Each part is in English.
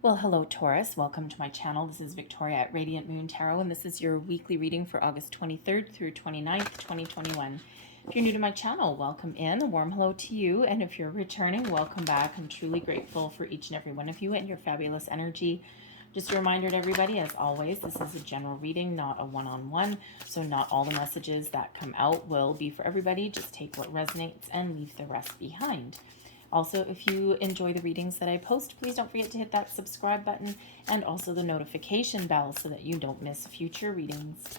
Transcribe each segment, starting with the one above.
Well, hello, Taurus. Welcome to my channel. This is Victoria at Radiant Moon Tarot, and this is your weekly reading for August 23rd through 29th, 2021. If you're new to my channel, welcome in. A warm hello to you. And if you're returning, welcome back. I'm truly grateful for each and every one of you and your fabulous energy. Just a reminder to everybody, as always, this is a general reading, not a one-on-one. So not all the messages that come out will be for everybody. Just take what resonates and leave the rest behind. Also, if you enjoy the readings that I post, please don't forget to hit that subscribe button and also the notification bell so that you don't miss future readings.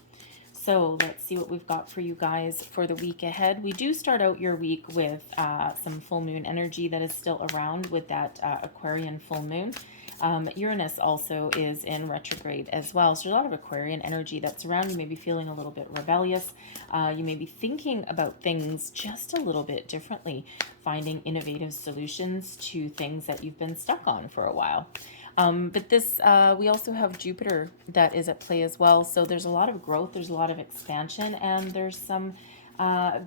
So let's see what we've got for you guys for the week ahead. We do start out your week with some full moon energy that is still around with that Aquarian full moon. Uranus also is in retrograde as well. So there's a lot of Aquarian energy that's around. You may be feeling a little bit rebellious. You may be thinking about things just a little bit differently, finding innovative solutions to things that you've been stuck on for a while. But this, we also have Jupiter that is at play as well. So there's a lot of growth, there's a lot of expansion, and there's some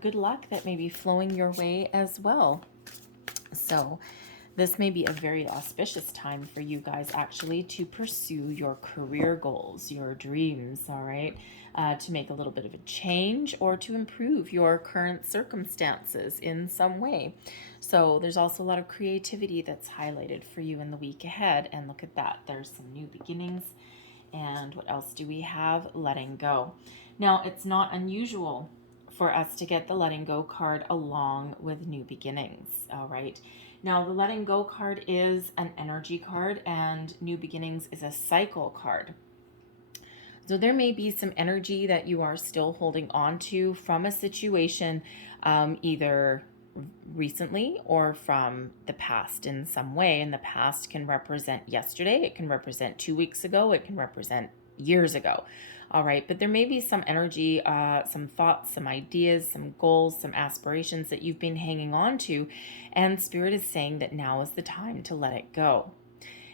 good luck that may be flowing your way as well. So this may be a very auspicious time for you guys actually to pursue your career goals, your dreams, all right? To make a little bit of a change or to improve your current circumstances in some way. So there's also a lot of creativity that's highlighted for you in the week ahead. And look at that, there's some new beginnings. And what else do we have? Letting go. Now, it's not unusual for us to get the letting go card along with new beginnings, all right? Now, the letting go card is an energy card and new beginnings is a cycle card. So there may be some energy that you are still holding on to from a situation, either recently or from the past in some way. And the past can represent yesterday, it can represent 2 weeks ago, it can represent years ago. All right, but there may be some energy, some thoughts, some ideas, some goals, some aspirations that you've been hanging on to, and Spirit is saying that now is the time to let it go.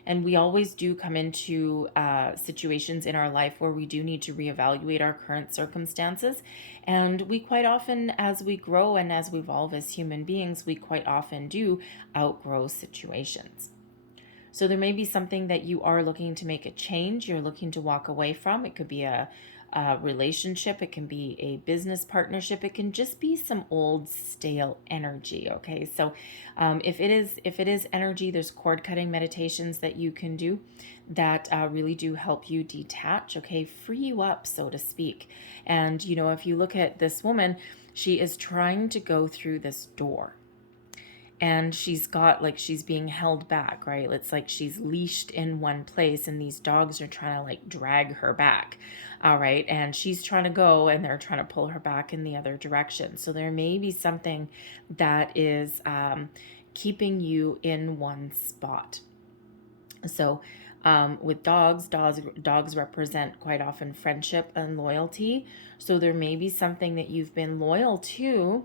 And we always do come into situations in our life where we do need to reevaluate our current circumstances. And we quite often, as we grow and as we evolve as human beings, we quite often do outgrow situations. So there may be something that you are looking to make a change, you're looking to walk away from. It could be a relationship, it can be a business partnership, it can just be some old stale energy. Okay, so if it is energy, there's cord cutting meditations that you can do that really do help you detach. Okay, free you up, so to speak. And you know, if you look at this woman, she is trying to go through this door. And she's got, like, she's being held back, right? It's like she's leashed in one place and these dogs are trying to like drag her back. All right. And she's trying to go and they're trying to pull her back in the other direction. So there may be something that is keeping you in one spot. So with dogs represent quite often friendship and loyalty. So there may be something that you've been loyal to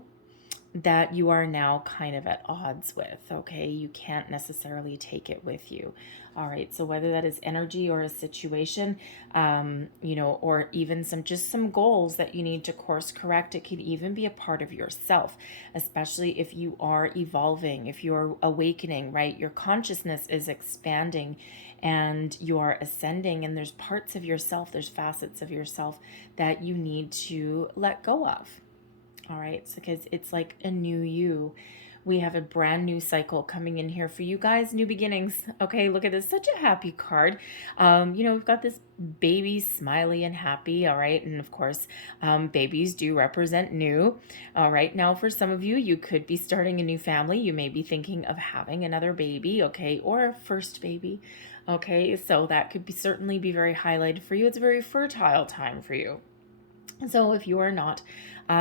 that you are now kind of at odds with. Okay, you can't necessarily take it with you. All right, so whether that is energy or a situation, you know, or even some goals that you need to course correct, it could even be a part of yourself, especially if you are evolving, if you're awakening, right? Your consciousness is expanding and you are ascending, and there's parts of yourself, there's facets of yourself that you need to let go of. All right, so because it's like a new you. We have a brand new cycle coming in here for you guys, new beginnings. Okay, look at this, such a happy card. You know, we've got this baby smiley and happy. All right, and of course, babies do represent new. All right, now for some of you, you could be starting a new family. You may be thinking of having another baby, okay, or a first baby. Okay, so that could be certainly be very highlighted for you. It's a very fertile time for you. So if you are not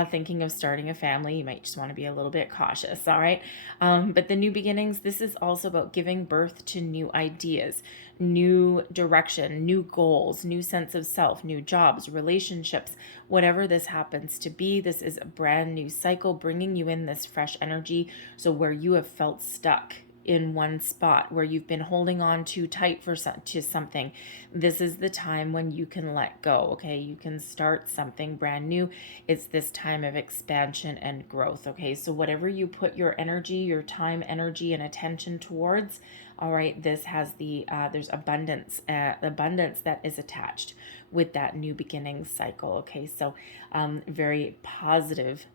thinking of starting a family, you might just want to be a little bit cautious, all right? But the new beginnings, this is also about giving birth to new ideas, new direction, new goals, new sense of self, new jobs, relationships, whatever this happens to be. This is a brand new cycle bringing you in this fresh energy. So where you have felt stuck in one spot, where you've been holding on too tight to something, this is the time when you can let go. Okay, you can start something brand new. It's this time of expansion and growth. Okay, so whatever you put your energy, your time, energy, and attention towards, All right, this has there's abundance that is attached with that new beginning cycle. Okay, so very positive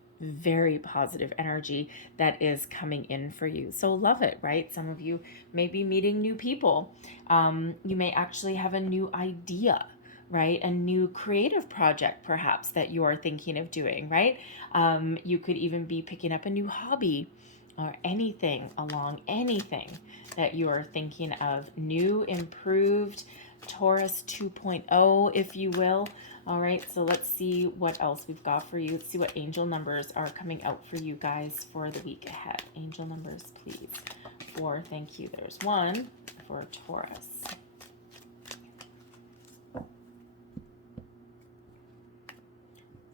energy that is coming in for you. So love it, right? Some of you may be meeting new people. You may actually have a new idea, right? A new creative project, perhaps, that you are thinking of doing, right? You could even be picking up a new hobby or anything that you are thinking of. New, improved, Taurus 2.0, if you will. All right, so let's see what else we've got for you. Let's see what angel numbers are coming out for you guys for the week ahead. Angel numbers, please. Thank you. There's 1 for Taurus.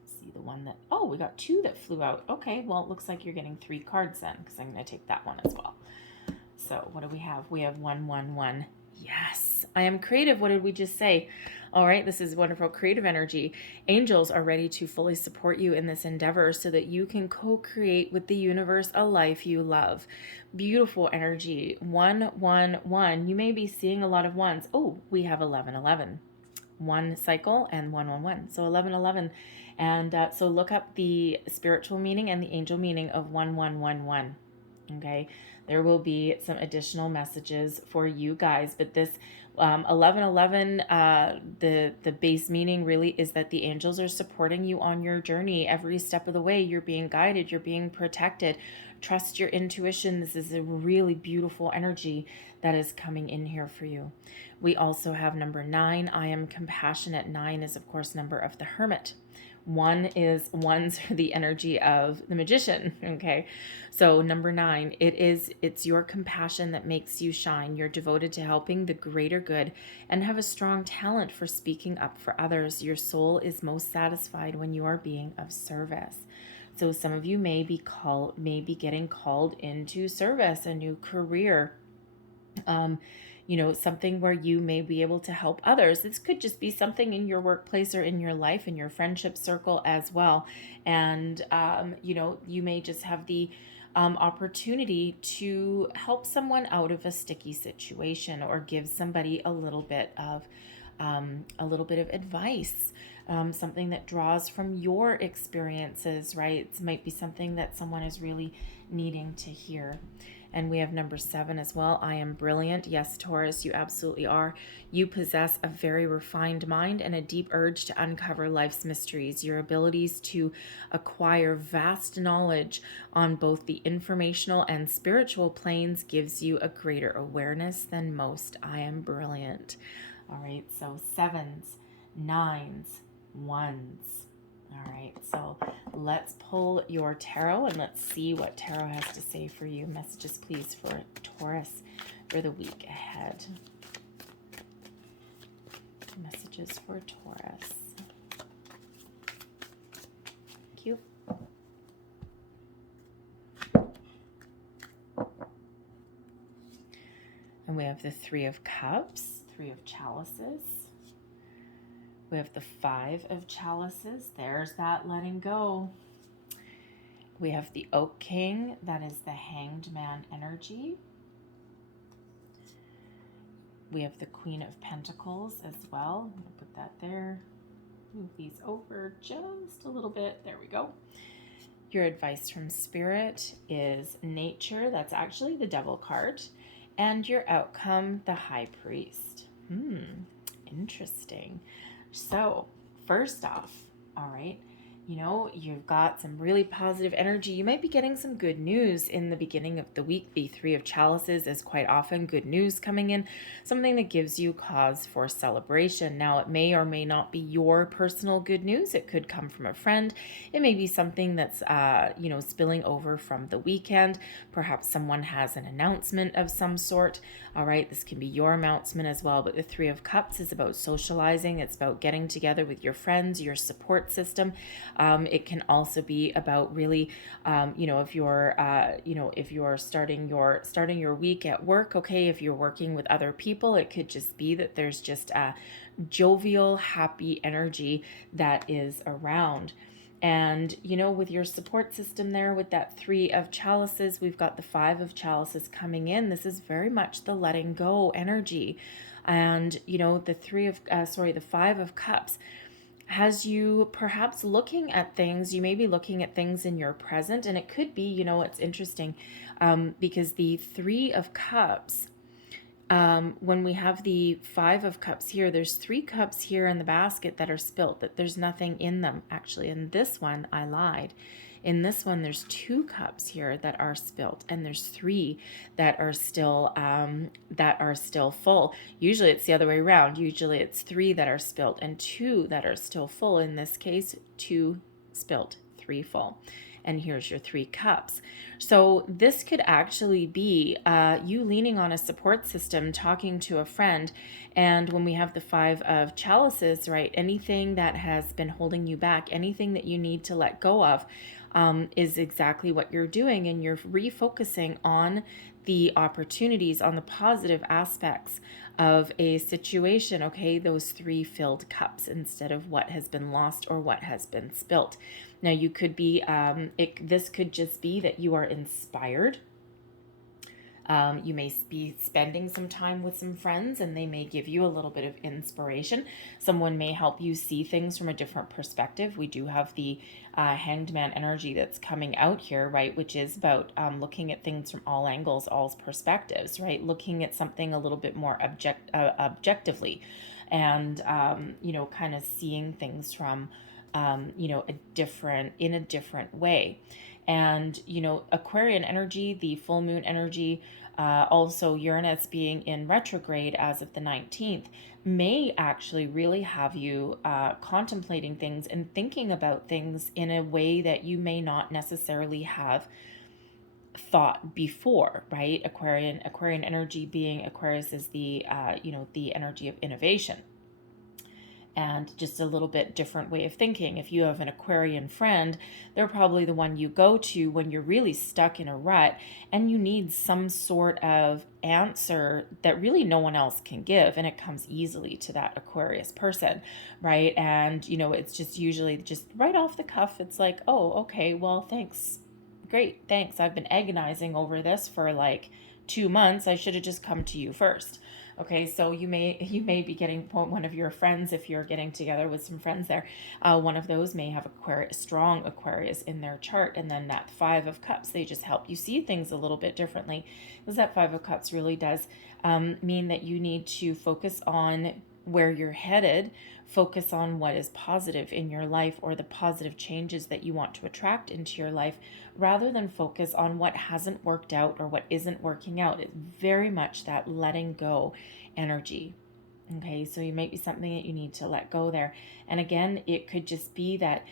See the one that, oh, we got 2 that flew out. Okay, well, it looks like you're getting 3 cards then, because I'm going to take that one as well. So what do we have? We have 1, 1, 1. Yes, I am creative. What did we just say? All right, this is wonderful creative energy. Angels are ready to fully support you in this endeavor so that you can co-create with the universe a life you love. Beautiful energy. 1, 1, 1. You may be seeing a lot of ones. Oh, we have 11, 11. 1 cycle and 1, 1, 1. So 11, 11. And so look up the spiritual meaning and the angel meaning of 1, 1, 1, 1. Okay, there will be some additional messages for you guys, but this 1111, the base meaning really is that the angels are supporting you on your journey every step of the way. You're being guided, you're being protected. Trust your intuition. This is a really beautiful energy that is coming in here for you. We also have number 9. I am compassionate. 9 is, of course, number of the hermit. 1's the energy of the magician. Okay, so number 9, it's your compassion that makes you shine. You're devoted to helping the greater good and have a strong talent for speaking up for others. Your soul is most satisfied when you are being of service. So some of you may be getting called into service, a new career. Something where you may be able to help others. This could just be something in your workplace or in your life, in your friendship circle as well. And, you may just have the opportunity to help someone out of a sticky situation or give somebody a little bit of advice, something that draws from your experiences, right? It might be something that someone is really needing to hear. And we have number 7 as well. I am brilliant. Yes, Taurus, you absolutely are. You possess a very refined mind and a deep urge to uncover life's mysteries. Your abilities to acquire vast knowledge on both the informational and spiritual planes gives you a greater awareness than most. I am brilliant. All right, so 7s, 9s, 1s. All right, so let's pull your tarot and let's see what tarot has to say for you. Messages, please, for Taurus for the week ahead. Messages for Taurus. Thank you. And we have the 3 of Cups, 3 of Chalices. We have the 5 of Chalices. There's that letting go. We have the Oak King. That is the Hanged Man energy. We have the Queen of Pentacles as well. I'm going to put that there. Move these over just a little bit. There we go. Your advice from Spirit is Nature. That's actually the Devil card. And your outcome, the High Priest. Interesting. So, first off, all right, you've got some really positive energy. You might be getting some good news in the beginning of the week. The 3 of Chalices is quite often good news coming in, something that gives you cause for celebration. Now, it may or may not be your personal good news. It could come from a friend. It may be something that's, spilling over from the weekend. Perhaps someone has an announcement of some sort. All right, this can be your announcement as well. But the 3 of Cups is about socializing. It's about getting together with your friends, your support system. It can also be about really, if you're starting your week at work, okay, if you're working with other people, it could just be that there's just a jovial, happy energy that is around. And, you know, with your support system there, with that 3 of chalices, we've got the 5 of chalices coming in. This is very much the letting go energy. And, you know, the 5 of cups has you perhaps looking at things. You may be looking at things in your present, and it could be, you know, it's interesting because the 3 of cups, when we have the 5 of cups here, there's 3 cups here in the basket that are spilt, that there's nothing in them. Actually, in this one, I lied. In this one, there's 2 cups here that are spilt, and there's 3 that are still full. Usually it's the other way around. Usually it's 3 that are spilt and 2 that are still full. In this case, 2 spilt, 3 full. And here's your 3 cups. So this could actually be you leaning on a support system, talking to a friend. And when we have the 5 of chalices, right, anything that has been holding you back, anything that you need to let go of, is exactly what you're doing. And you're refocusing on the opportunities, on the positive aspects of a situation, okay? Those 3 filled cups instead of what has been lost or what has been spilt. Now you could be, this could just be that you are inspired. You may be spending some time with some friends and they may give you a little bit of inspiration. Someone may help you see things from a different perspective. We do have the Hanged Man energy that's coming out here, right? Which is about looking at things from all angles, all perspectives, right? Looking at something a little bit more objectively and, you know, kind of seeing things from, you know, in a different way. And, you know, Aquarian energy, the full moon energy, also Uranus being in retrograde as of the 19th, may actually really have you contemplating things and thinking about things in a way that you may not necessarily have thought before, right? Aquarian energy being, Aquarius is the, you know, the energy of innovation. And just a little bit different way of thinking. If you have an Aquarian friend, they're probably the one you go to when you're really stuck in a rut and you need some sort of answer that really no one else can give, and it comes easily to that Aquarius person, right? And, you know, it's just usually just right off the cuff. It's like, oh, okay, well, thanks. Great, thanks. I've been agonizing over this for like 2 months. I should have just come to you first. Okay, so you may be getting one of your friends, if you're getting together with some friends there, one of those may have strong Aquarius in their chart, and then that 5 of Cups, they just help you see things a little bit differently, because that 5 of Cups really does mean that you need to focus on where you're headed, focus on what is positive in your life or the positive changes that you want to attract into your life, rather than focus on what hasn't worked out or what isn't working out. It's very much that letting go energy. Okay, so you might be something that you need to let go there. And again, it could just be that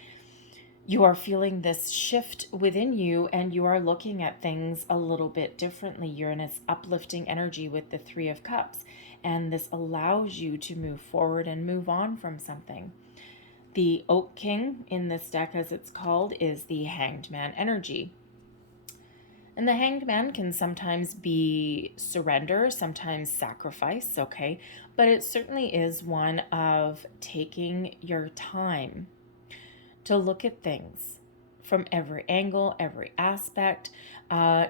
you are feeling this shift within you and you are looking at things a little bit differently. You're in this uplifting energy with the 3 of Cups, and this allows you to move forward and move on from something. The Oak King in this deck, as it's called, is the Hanged Man energy. And the Hanged Man can sometimes be surrender, sometimes sacrifice, okay? But it certainly is one of taking your time to look at things from every angle, every aspect,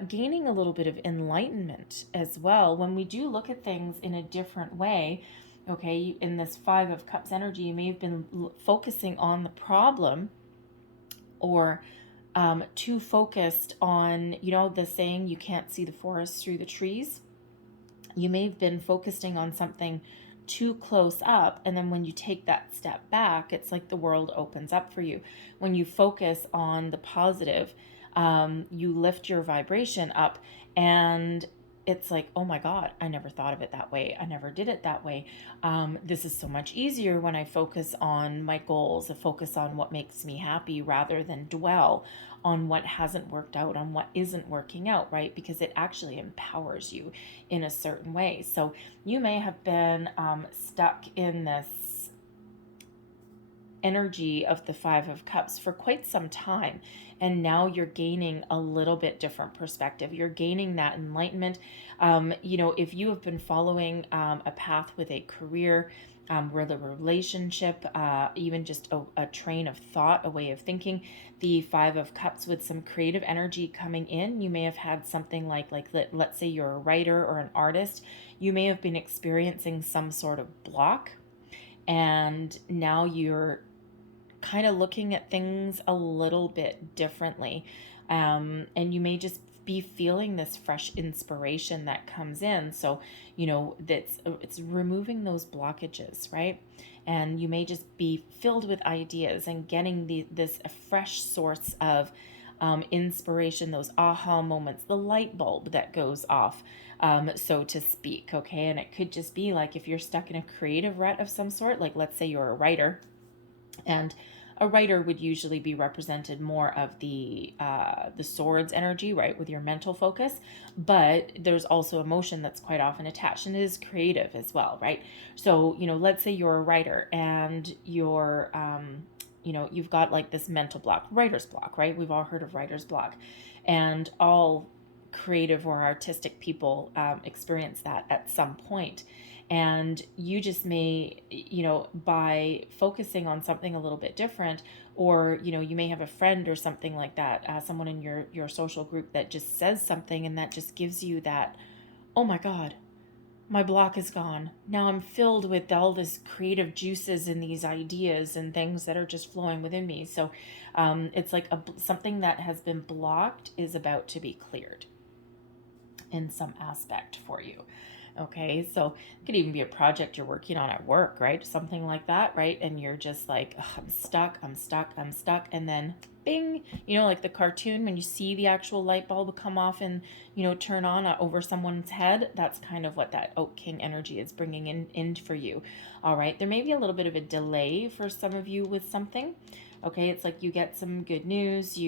gaining a little bit of enlightenment as well. When we do look at things in a different way, okay, in this 5 of Cups energy, you may have been focusing on the problem, or too focused on, you know, the saying, you can't see the forest through the trees. You may have been focusing on something too close up, and then when you take that step back, it's like the world opens up for you. When you focus on the positive, you lift your vibration up, and it's like, oh my God, I never thought of it that way. I never did it that way. This is so much easier when I focus on my goals, I focus on what makes me happy rather than dwell on what hasn't worked out, on what isn't working out, right? Because it actually empowers you in a certain way. So you may have been stuck in this energy of the Five of Cups for quite some time. And now you're gaining a little bit different perspective. You're gaining that enlightenment. If you have been following a path with a career, where the relationship, even just a train of thought, a way of thinking, the Five of Cups with some creative energy coming in. You may have had something like let's say you're a writer or an artist. You may have been experiencing some sort of block, and now you're kind of looking at things a little bit differently. And you may just be feeling this fresh inspiration that comes in. So, it's removing those blockages, right? And you may just be filled with ideas and getting this a fresh source of inspiration, those aha moments, the light bulb that goes off, so to speak. Okay. And it could just be like if you're stuck in a creative rut of some sort, like let's say you're a writer, and a writer would usually be represented more of the swords energy, right, with your mental focus. But there's also emotion that's quite often attached, and it is creative as well, right? So, let's say you're a writer and you've got like this mental block, writer's block, right? We've all heard of writer's block, and all creative or artistic people experience that at some point. And you just may, by focusing on something a little bit different, or, you may have a friend or something like that, someone in your social group that just says something, and that just gives you that, oh my God, my block is gone. Now I'm filled with all this creative juices and these ideas and things that are just flowing within me. So it's like something that has been blocked is about to be cleared in some aspect for you. Okay, so it could even be a project you're working on at work, right? Something like that, right? And you're just like, oh, I'm stuck. And then bing, like the cartoon, when you see the actual light bulb come off and, turn on over someone's head, that's kind of what that Oak King energy is bringing in for you. All right, there may be a little bit of a delay for some of you with something. Okay, it's like you get some good news,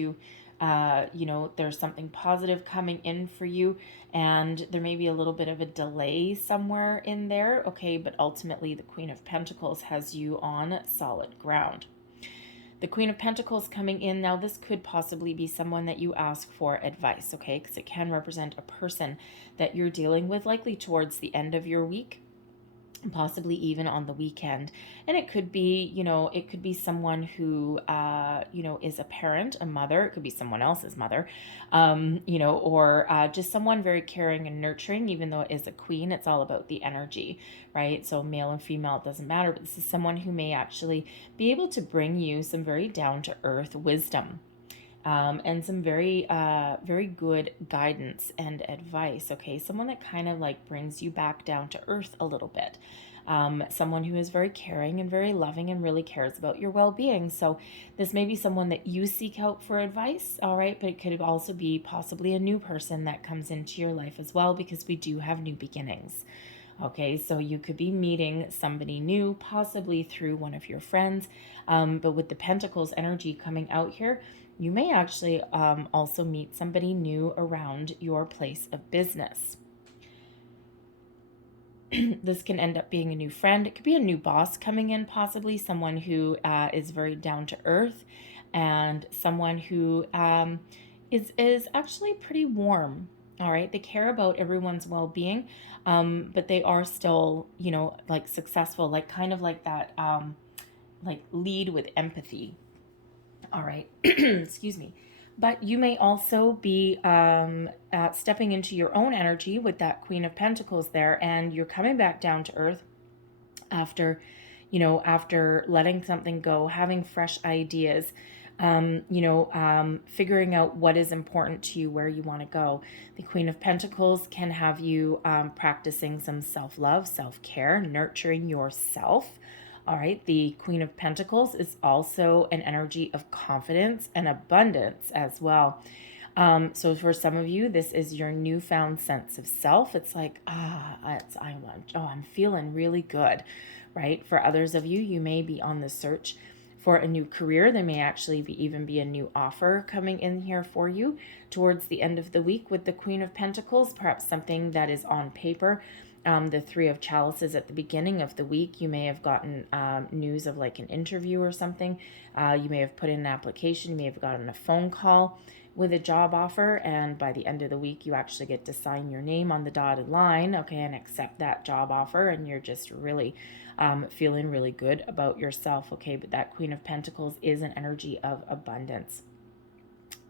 there's something positive coming in for you, and there may be a little bit of a delay somewhere in there. Okay, but ultimately the Queen of Pentacles has you on solid ground. The Queen of Pentacles coming in now, this could possibly be someone that you ask for advice, okay, because it can represent a person that you're dealing with, likely towards the end of your week, possibly even on the weekend. And it could be someone who is a parent, a mother. It could be someone else's mother, or just someone very caring and nurturing. Even though it is a queen, it's all about the energy, right? So male and female, it doesn't matter, but this is someone who may actually be able to bring you some very down-to-earth wisdom, and some very, very good guidance and advice. Okay, someone that kind of like brings you back down to earth a little bit. Someone who is very caring and very loving and really cares about your well-being. So this may be someone that you seek out for advice, all right, but it could also be possibly a new person that comes into your life as well, because we do have new beginnings. Okay, so you could be meeting somebody new, possibly through one of your friends, but with the Pentacles energy coming out here, you may actually also meet somebody new around your place of business. This can end up being a new friend. It could be a new boss coming in, possibly someone who is very down to earth, and someone who is actually pretty warm. All right, they care about everyone's well-being, but they are still, like successful, like kind of like that, like lead with empathy. All right, excuse me. But you may also be stepping into your own energy with that Queen of Pentacles there, and you're coming back down to earth after, after letting something go, having fresh ideas, figuring out what is important to you, where you want to go. The Queen of Pentacles can have you practicing some self-love, self-care, nurturing yourself. All right, the Queen of Pentacles is also an energy of confidence and abundance as well. So for some of you, this is your newfound sense of self. It's like, I'm feeling really good, right? For others of you, you may be on the search for a new career. There may actually even be a new offer coming in here for you towards the end of the week with the Queen of Pentacles, perhaps something that is on paper, the Three of Chalices at the beginning of the week. You may have gotten news of like an interview or something. You may have put in an application. You may have gotten a phone call with a job offer, and by the end of the week you actually get to sign your name on the dotted line, okay, and accept that job offer, and you're just really feeling really good about yourself, okay. But that Queen of Pentacles is an energy of abundance.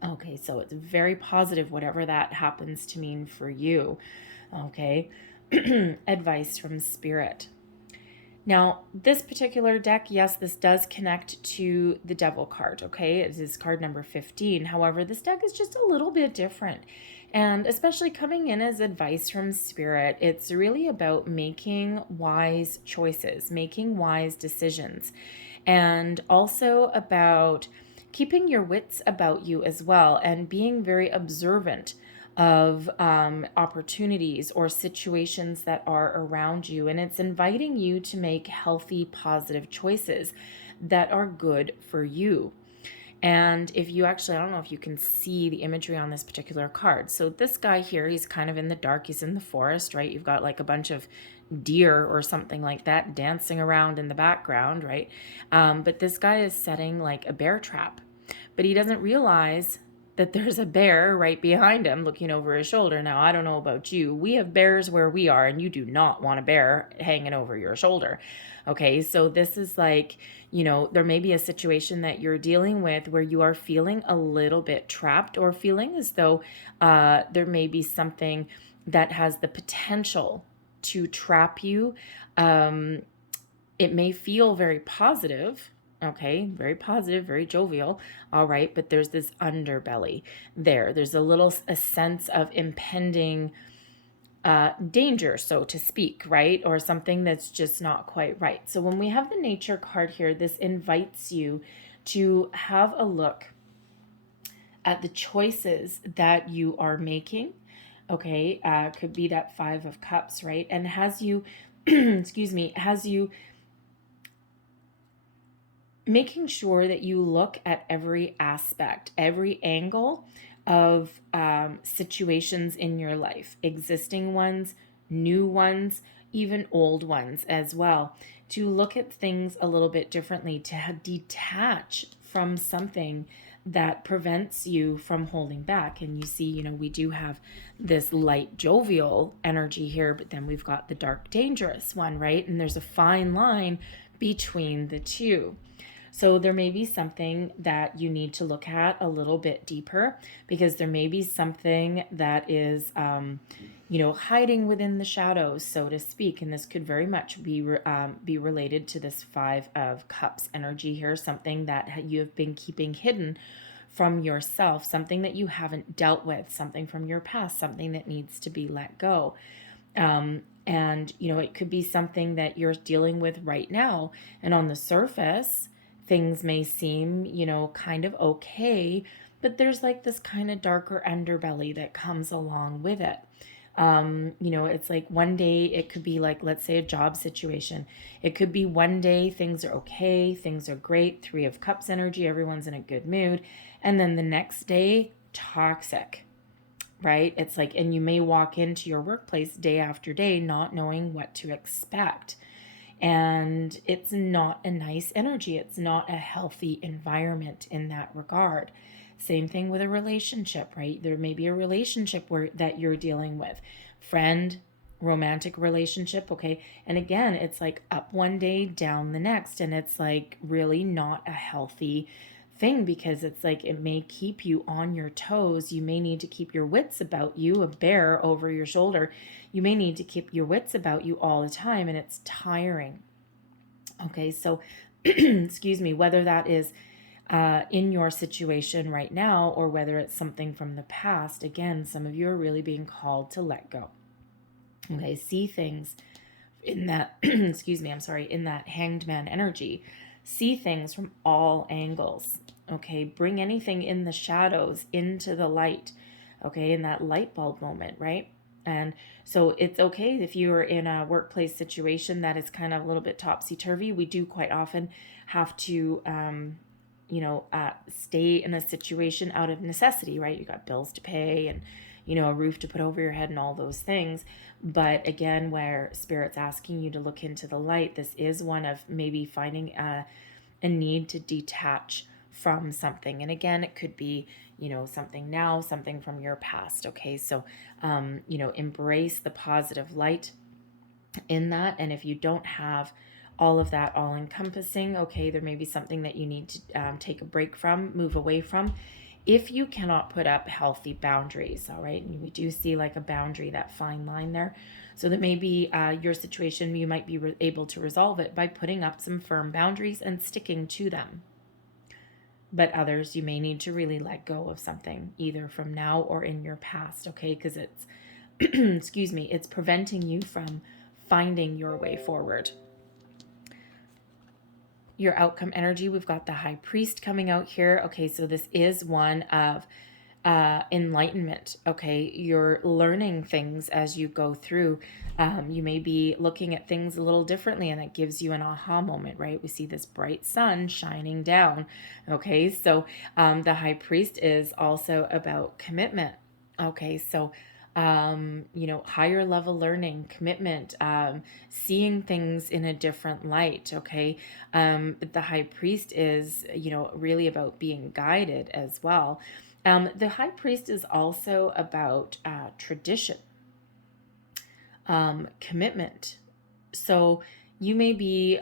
Okay, so it's very positive, whatever that happens to mean for you, okay. Advice from Spirit. Now, this particular deck, yes, this does connect to the Devil card, okay? It is card number 15. However, this deck is just a little bit different. And especially coming in as advice from Spirit, it's really about making wise choices, making wise decisions, and also about keeping your wits about you as well, and being very observant of opportunities or situations that are around you. And it's inviting you to make healthy, positive choices that are good for you. And if you actually, I don't know if you can see the imagery on this particular card. So this guy here, he's kind of in the dark. He's in the forest, right? You've got like a bunch of deer or something like that dancing around in the background, right? But this guy is setting like a bear trap, but he doesn't realize that there's a bear right behind him looking over his shoulder. Now, I don't know about you. We have bears where we are, and you do not want a bear hanging over your shoulder. Okay, so this is like, you know, there may be a situation that you're dealing with where you are feeling a little bit trapped, or feeling as though there may be something that has the potential to trap you. It may feel very positive, okay, very positive, very jovial, all right, but there's this underbelly there. There's a sense of impending danger, so to speak, right? Or something that's just not quite right. So when we have the Nature card here, this invites you to have a look at the choices that you are making, okay? Could be that Five of Cups, right? And has you, excuse me, has you making sure that you look at every aspect, every angle of situations in your life, existing ones, new ones, even old ones as well, to look at things a little bit differently, to detach from something that prevents you from holding back. And you see, you know, we do have this light jovial energy here, but then we've got the dark dangerous one, right? And there's a fine line between the two. So there may be something that you need to look at a little bit deeper, because there may be something that is, you know, hiding within the shadows, so to speak. And this could very much be related to this Five of Cups energy here, something that you have been keeping hidden from yourself, something that you haven't dealt with, something from your past, something that needs to be let go. And, you know, it could be something that you're dealing with right now. And on the surface, things may seem, you know, kind of okay, but there's like this kind of darker underbelly that comes along with it. You know, it's like one day it could be like, let's say a job situation. It could be one day things are okay, things are great, Three of Cups energy, everyone's in a good mood. And then the next day, toxic, right? It's like, and you may walk into your workplace day after day not knowing what to expect. And it's not a nice energy. It's not a healthy environment in that regard. Same thing with a relationship, right? There may be a relationship that you're dealing with. Friend, romantic relationship, okay? And again, it's like up one day, down the next. And it's like really not a healthy thing, because it's like it may keep you on your toes. You may need to keep your wits about you, a bear over your shoulder. You may need to keep your wits about you all the time, and it's tiring. Okay, so excuse me, whether that is in your situation right now, or whether it's something from the past, again, some of you are really being called to let go. Okay, see things in that, excuse me, I'm sorry, in that Hanged Man energy. See things from all angles. Okay, bring anything in the shadows into the light. Okay, in that light bulb moment, right? And so it's okay if you are in a workplace situation that is kind of a little bit topsy-turvy. We do quite often have to, you know, stay in a situation out of necessity, right? You got bills to pay, and a roof to put over your head and all those things. But again, where Spirit's asking you to look into the light, this is one of maybe finding a need to detach from something. And again, it could be, something now, something from your past. Okay. So, embrace the positive light in that. And if you don't have all of that all encompassing, okay, there may be something that you need to take a break from, move away from, if you cannot put up healthy boundaries. All right. And we do see like a boundary, that fine line there. So that may be your situation, you might be able to resolve it by putting up some firm boundaries and sticking to them. But others, you may need to really let go of something, either from now or in your past, okay? Because it's, excuse me, it's preventing you from finding your way forward. Your outcome energy, we've got the High Priest coming out here. Okay, so this is one of enlightenment. Okay, you're learning things as you go through. You may be looking at things a little differently, and that gives you an aha moment, right? We see this bright sun shining down. Okay, so the High Priest is also about commitment. Okay, so higher level learning, commitment, seeing things in a different light. Okay, but the High Priest is, really about being guided as well. The High Priest is also about tradition, commitment. So you may be,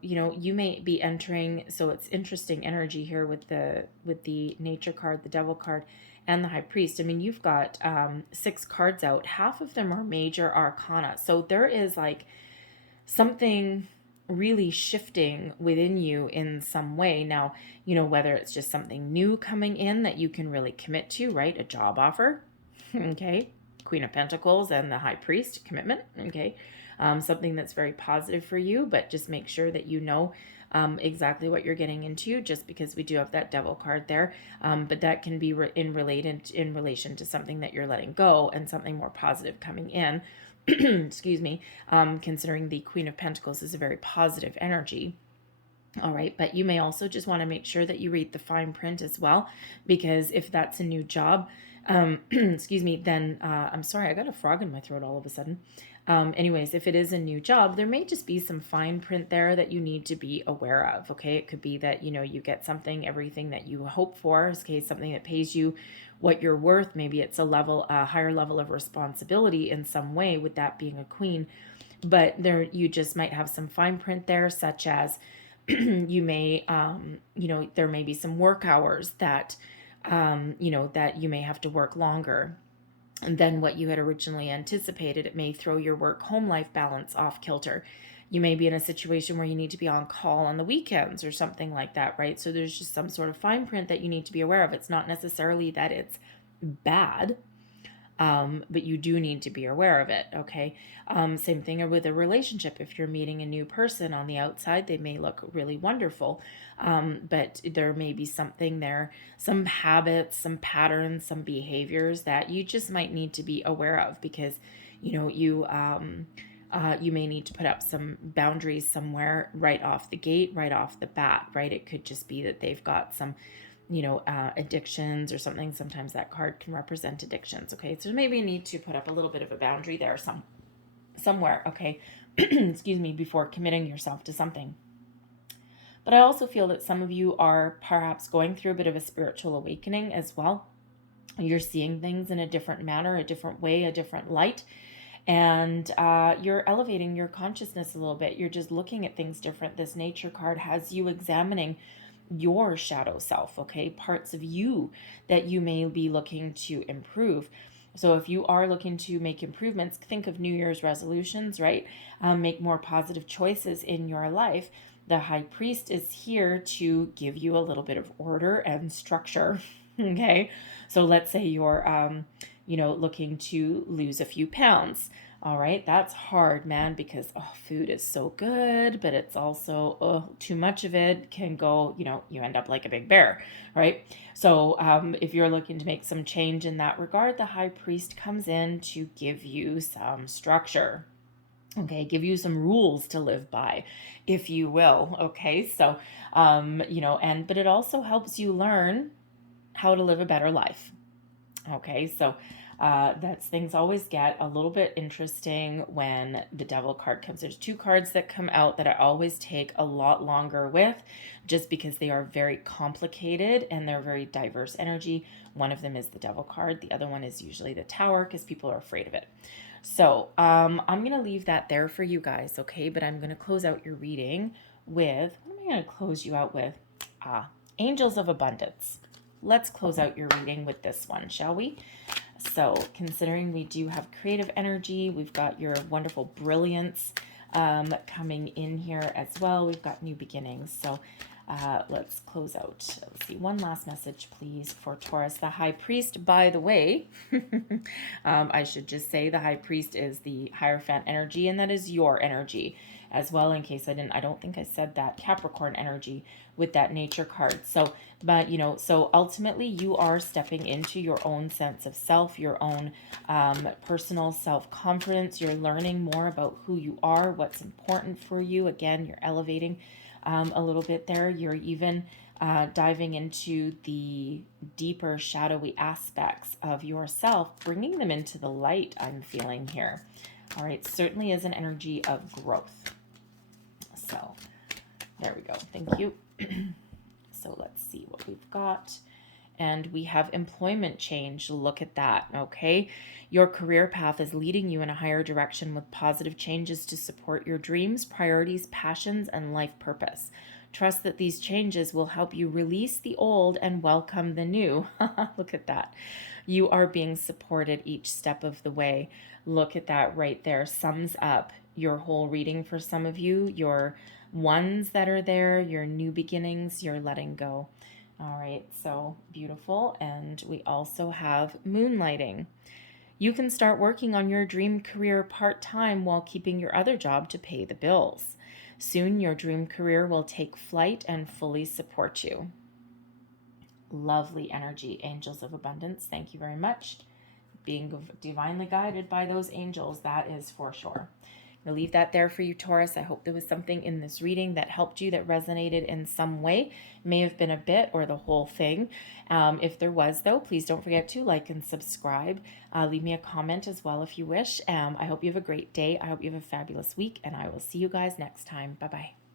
you may be entering. So it's interesting energy here with the Nature card, the Devil card, and the High Priest. I mean, you've got 6 cards out. Half of them are major arcana. So there is like something really shifting within you in some way. Now, whether it's just something new coming in that you can really commit to, right? A job offer, okay? Queen of Pentacles and the High Priest, commitment, okay? Something that's very positive for you, but just make sure that you know exactly what you're getting into, just because we do have that Devil card there. But that can be in relation to something that you're letting go and something more positive coming in. Excuse me, considering the Queen of Pentacles is a very positive energy. All right, but you may also just want to make sure that you read the fine print as well, because if that's a new job, excuse me, then I'm sorry, I got a frog in my throat all of a sudden. Anyways, if it is a new job, there may just be some fine print there that you need to be aware of. Okay, it could be that you get something, everything that you hope for. Okay, something that pays you what you're worth. Maybe it's a higher level of responsibility in some way, with that being a queen. But there, you just might have some fine print there, such as you may, there may be some work hours that, that you may have to work longer than what you had originally anticipated. It may throw your work-home life balance off kilter. You may be in a situation where you need to be on call on the weekends or something like that, right? So there's just some sort of fine print that you need to be aware of. It's not necessarily that it's bad, but you do need to be aware of it, okay? Same thing with a relationship. If you're meeting a new person on the outside, they may look really wonderful, but there may be something there, some habits, some patterns, some behaviors that you just might need to be aware of, because, you may need to put up some boundaries somewhere right off the gate, right off the bat, right? It could just be that they've got some addictions or something. Sometimes that card can represent addictions. Okay, so maybe you need to put up a little bit of a boundary there somewhere, okay? Excuse me, before committing yourself to something. But I also feel that some of you are perhaps going through a bit of a spiritual awakening as well. You're seeing things in a different manner, a different way, a different light. And you're elevating your consciousness a little bit. You're just looking at things different. This Nature card has you examining your shadow self, okay? Parts of you that you may be looking to improve. So if you are looking to make improvements, think of New Year's resolutions, right? Make more positive choices in your life. The High Priest is here to give you a little bit of order and structure, okay? So let's say you're, looking to lose a few pounds. All right, that's hard, man, because food is so good, but it's also too much of it can go, you end up like a big bear, right? So if you're looking to make some change in that regard, the High Priest comes in to give you some structure. Okay, give you some rules to live by, if you will. Okay, so, but it also helps you learn how to live a better life. Okay, so That's things always get a little bit interesting when the Devil card comes. There's two cards that come out that I always take a lot longer with, just because they are very complicated and they're very diverse energy. One of them is the Devil card. The other one is usually the Tower, because people are afraid of it. So I'm going to leave that there for you guys, okay? But I'm going to close out your reading with, what am I going to close you out with? Angels of Abundance. Let's close out your reading with this one, shall we? So considering we do have creative energy, we've got your wonderful brilliance coming in here as well. We've got new beginnings. So let's close out. Let's see, one last message, please, for Taurus. The High Priest, by the way, I should just say the High Priest is the Hierophant energy, and that is your energy as well, in case I don't think I said that. Capricorn energy with that nature card. So, but so ultimately you are stepping into your own sense of self, your own personal self-confidence. You're learning more about who you are, what's important for you. Again, you're elevating a little bit there. You're even diving into the deeper shadowy aspects of yourself, bringing them into the light, I'm feeling here. All right, certainly is an energy of growth. So there we go. Thank you. So let's see what we've got. And we have employment change. Look at that, okay? Your career path is leading you in a higher direction with positive changes to support your dreams, priorities, passions, and life purpose. Trust that these changes will help you release the old and welcome the new. Look at that. You are being supported each step of the way. Look at that right there. Sums up your whole reading for some of you, your ones that are there, your new beginnings, your letting go. All right, so beautiful. And we also have moonlighting. You can start working on your dream career part-time while keeping your other job to pay the bills. Soon your dream career will take flight and fully support you. Lovely energy, angels of abundance. Thank you very much. Being divinely guided by those angels, that is for sure. I'll leave that there for you, Taurus. I hope there was something in this reading that helped you, that resonated in some way. May have been a bit or the whole thing. If there was, though, please don't forget to like and subscribe. Leave me a comment as well if you wish. I hope you have a great day. I hope you have a fabulous week, and I will see you guys next time. Bye-bye.